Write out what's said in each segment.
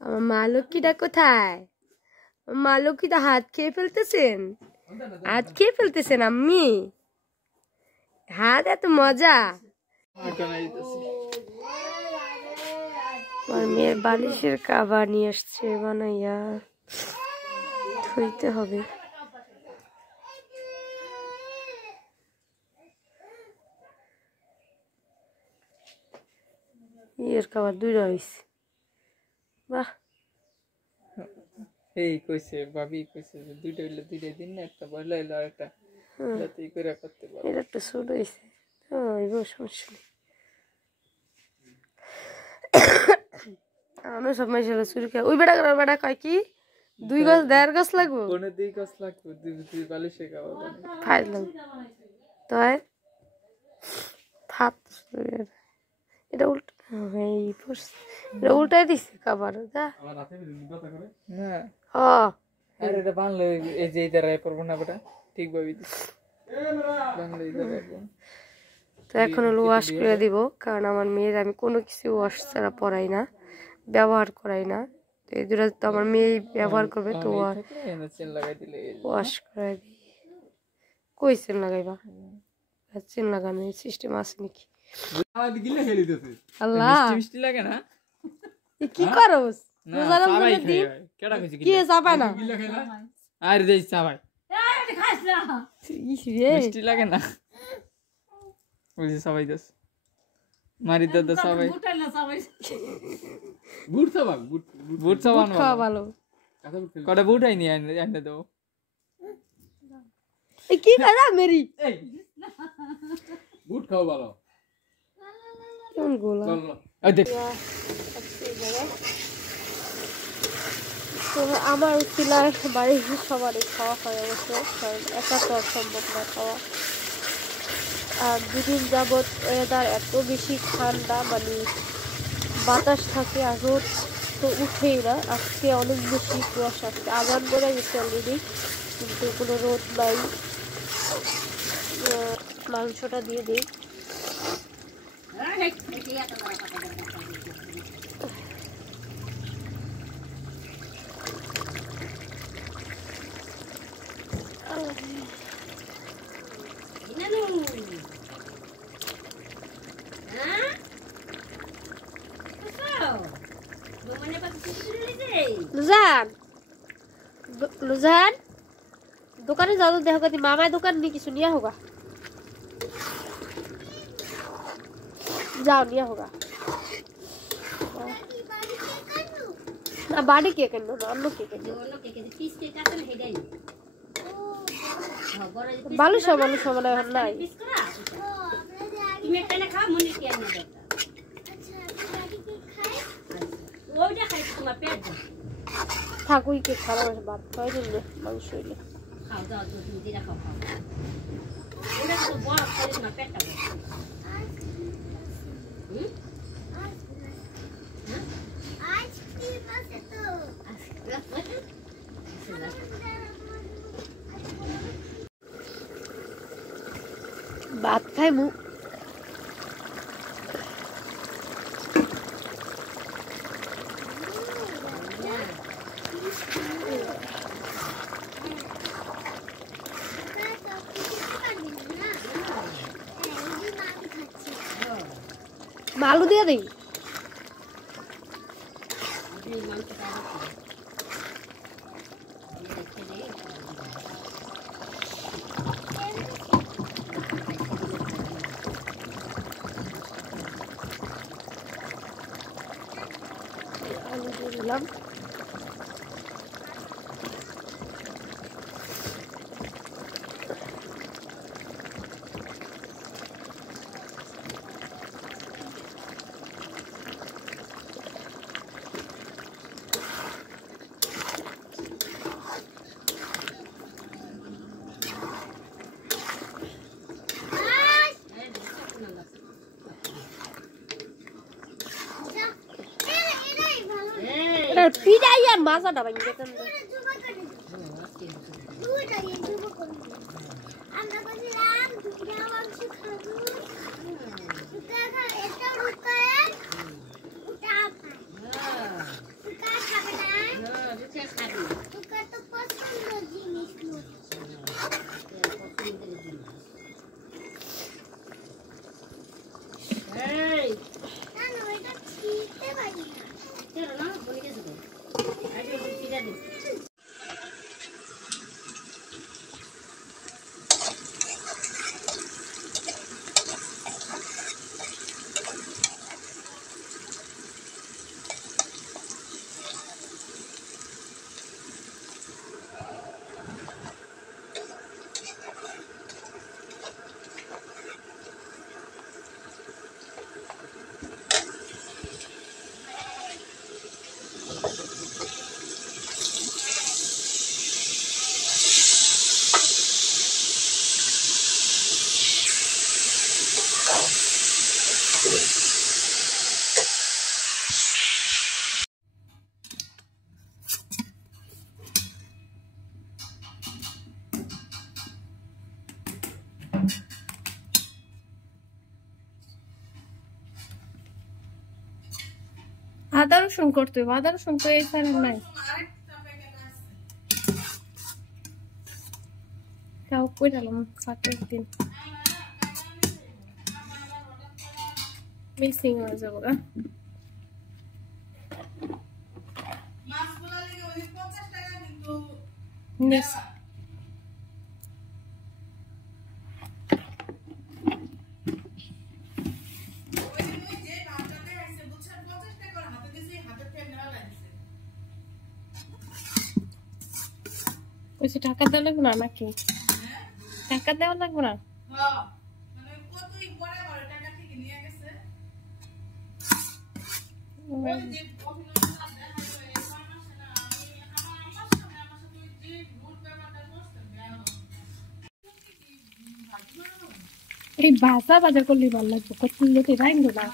আমার মা লক্ষ্মীটা কোথায়? মা লক্ষ্মীটা হাত খেয়ে ফেলতেছেন, হাত খেয়ে ফেলতেছেন আম্মি, হাত এত মজা। আমার মেয়ের বালিশের কাভার নিয়ে আসছে বানাইয়া, ধুইতে হবে। এর কাভার দুইটা হয়েছে, বাহ। এই কইছে ভাবি কইছে যে দুইটা হইলে দুইটা দিন না, একটা বড় হইলো আর একটা যাতে করে করতে পারো। এটা একটু ছোট হয়েছে, সমস্যা নেই। আমরা সব মাইছে চুরি খাই। ওই বেটা কয় কি 2 গজ 1.5 গজ লাগবো, কোনে 2 গজ লাগবে, দুই বালিশে খাওয়া ফাইলাম তাই ভাত। এটা উল্টা, এই এটা উল্টাই দিছে কাবার যা না। হ্যাঁ আর এটা বাংলা এই যে ইদারায় পড়বো না বেটা, ঠিক ভাবি দিস বাংলা ইদারায় পড়বো। তো এখন হলো ওয়াশ করে দিব, কারণ আমার মেয়ের আমি কোনো কিছু ওয়াশ ছাড়া পরাই না, ব্যবহার করাই না। তো এই দুটো তো আমার মেয়ে ব্যবহার করবে, তো চেন লাগাই দিলে ওয়াশ করাই দিই। কই চেন লাগাইবা? চেন লাগানো সিস্টেম আছে নাকি? আল্লাহ মিষ্টি লাগে না? কি করস? কি চাপা না আর দেই চাবাই মিষ্টি লাগে না? বুঝি সবাই দস মারি দাদা সবাই বুট সাবান বুট সাবান খাওয়া ভালো। কটা বুট আইনি এনে দাও। কি খাওয়া মেরি বুট খাও ভালো কোন গোলা। তো আমার উচিলার বাড়ির সবারই খাওয়া হয় অবশ্য, কারণ একা তো সম্ভব না খাওয়া। আর 2 দিন যাবৎ ওয়েদার এত বেশি ঠান্ডা, মানে বাতাস থাকে আর রোদ তো উঠেই না। আজকে অনেক বেশি কুয়াশা, আজান করে গেছে অলরেডি, কিন্তু কোনো রোদ নাই। মাংসটা দিয়ে দিই। लुजान दुकाने जाओ, देखो कभी मामा दुकान नहीं किसी नहीं होगा, जाओ नहीं होगा ना। बाड़ी के करनो ना अन्नो के करनो बालू सो ना है তুমি এখানে খাও মনে কি আনা দাও। আচ্ছা বাড়ি কি খায়? ওইটা খাই তোমার পেট দাও। ঠাকুই কে খারাপ আছে ভাত খাওয়াই দিল মাংস হইলে খাও দাও তুমি দিরা খাও খাও। ওটা তো বড় খাই তোমার পেটটা দাও। আজ কি আছে তো ভাত খাই মু মালু দিয়ে দিই। আলু দিয়ে দিলাম। পিড়াই আর মাছটা ভাঙি যেতেন আমরা বললাম দুপুরে মাংস খাবো এটা রুকায় ওটা খায় আদা রসুন করতে হবে, আদা রসুন তো এখানে নাই। তাও কইরালাম ফাটের দিন মিসিং হয়ে যাবো গা। ওইসে টাকা দেওয়া লাগবে না নাকি? টাকা দেওয়া লাগবে না? এই ভাজা ভাজা করলে ভালো লাগবে, কচুরি রাইন্দো না।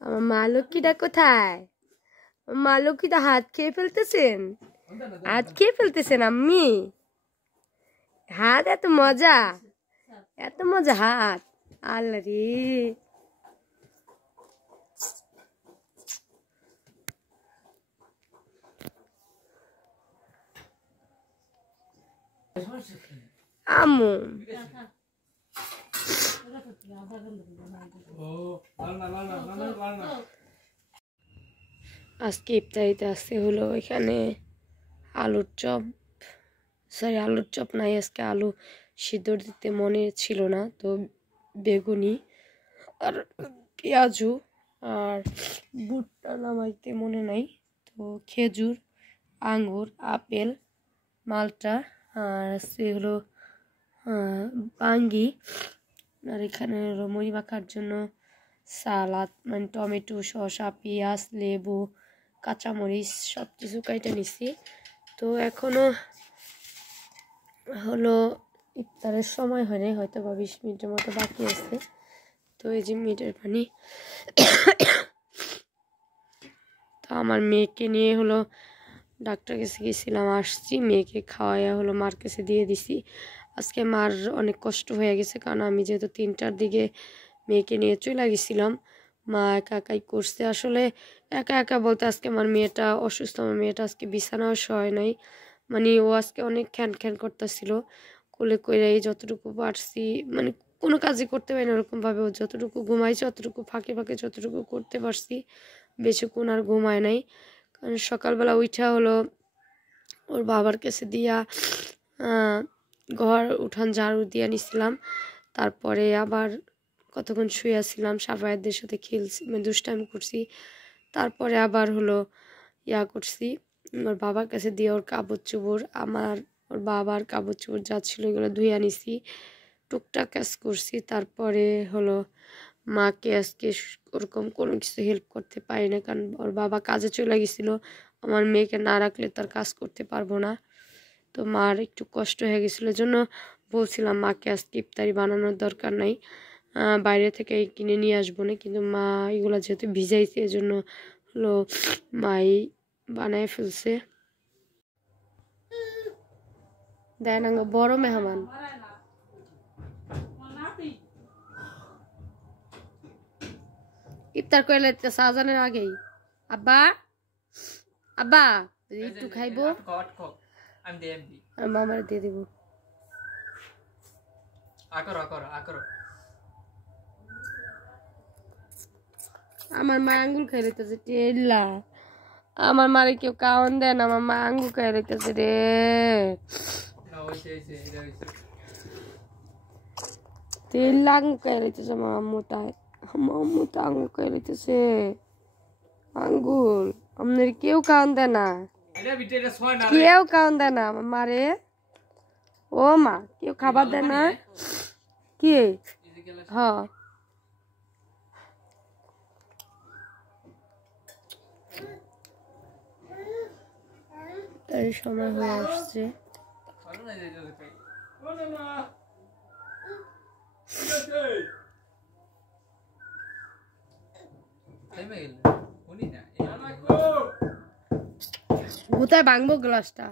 আমার মা লক্ষ্মীটা কোথায়? মা লক্ষ্মীটা হাত খেয়ে ফেলতেছেন, হাত খেয়ে ফেলতেছেন আম্মি। হাত এত মজা, এত মজা হাত, আল্লাহ রে। আম্মু আজকে ইফতারিতে আসতে হলো এখানে আলুর চপ, সরি আলুর চপ নাই, আজকে আলু সিদ্ধ দিতে মনে ছিল না, তো বেগুনি আর পেঁয়াজু আর ভুট্টা নামাইতে মনে নাই, তো খেজুর, আঙ্গুর, আপেল, মালটা আর আজকে হলো বাঙ্গি, আর এখানে হলো মুড়ি মাখার জন্য সালাদ, মানে টমেটো, শসা, পেঁয়াজ, লেবু, কাঁচামরিচ সব কিছু কেটে নিছি। তো এখনো হলো ইফতারের সময় হয়নি, হয়তো বা 20 মিনিটের মতো বাকি আছে। তো এই যে মিটের পানি। তো আমার মেয়েকে নিয়ে হলো ডাক্তার কাছে গেছিলাম, আসছি, মেয়েকে খাওয়াইয়া হলো মার কাছে দিয়ে দিছি। আজকে মার অনেক কষ্ট হয়ে গেছে, কারণ আমি যেহেতু 3টার দিকে মেয়েকে নিয়ে চলে গেছিলাম, মা একা একাই করছে। আসলে একা একা বলতে আজকে আমার মেয়েটা অসুস্থ, আমার মেয়েটা আজকে বিছানাও শোয় নাই, মানে ও আজকে অনেক খ্যান খ্যান করতেছিল, কোলে কইরাই যতটুকু পারছি, মানে কোনো কাজই করতে পারি না ওরকমভাবে। ও যতটুকু ঘুমাইছে অতটুকু ফাঁকে ফাঁকে যতটুকু করতে পারছি, বেশিক্ষণ আর ঘুমায় নাই। কারণ সকালবেলা উঠা হলো ওর বাবার কাছে দিয়া ঘর উঠান ঝাড়ু দিয়া নিছিলাম, তারপরে আবার কতক্ষণ শুয়েছিলাম, সাফায়াতদের সাথে খেলছি, মানে দুষ্টামি করছি, তারপরে আবার হলো ইয়া করছি, ওর বাবার কাছে দিয়ে ওর কাপড় চোপড়, ওর বাবার কাপড় চোপড় যা ছিল এগুলো ধুয়ে আনিছি, টুকটাক কাজ করছি। তারপরে হলো মাকে আজকে ওরকম কোনো কিছু হেল্প করতে পারি না, কারণ ওর বাবা কাজে চলে গেছিলো, আমার মেয়েকে না রাখলে তার কাজ করতে পারবো না। তো মার একটু কষ্ট হয়ে গেছিলো, জন্য বলছিলাম মাকে আজকে ইফতারি বানানোর দরকার নাই, বাইরে থেকে কিনে নিয়ে আসবো না, কিন্তু মা এগুলো যেহেতু ভিজাইছে এজন্য হলো মাই বানায় ফেলছে। দেয় না বড় মেহমান, ইফতার করে লাইতে সাজানের আগেই আব্বা আব্বা একটু খাইবো আমি দিয়ে এমনি আর মামার দিয়ে দিব আকরো আকরো আকরো আমার মা আঙ্গুল খাই লইতেছে টেল্লা আমার মারে কেউ কাওয়ান দেয় না আমার মা আঙ্গুল খাই লইতেছে রে টেল্লা আঙ্গুল খাই লইতেছে আমার আম্মু তো আঙ্গুল খাই লইতেছে আঙ্গুল আপনার কেউ কাওয়ান দেয় না কেউ কাওয়ান দেয় না আমার মারে ও মা কেউ খাবার দেয় না কি হ্যাঁ তাই সময় হয়ে আসছে কোথায় ভাঙবো গ্লাসটা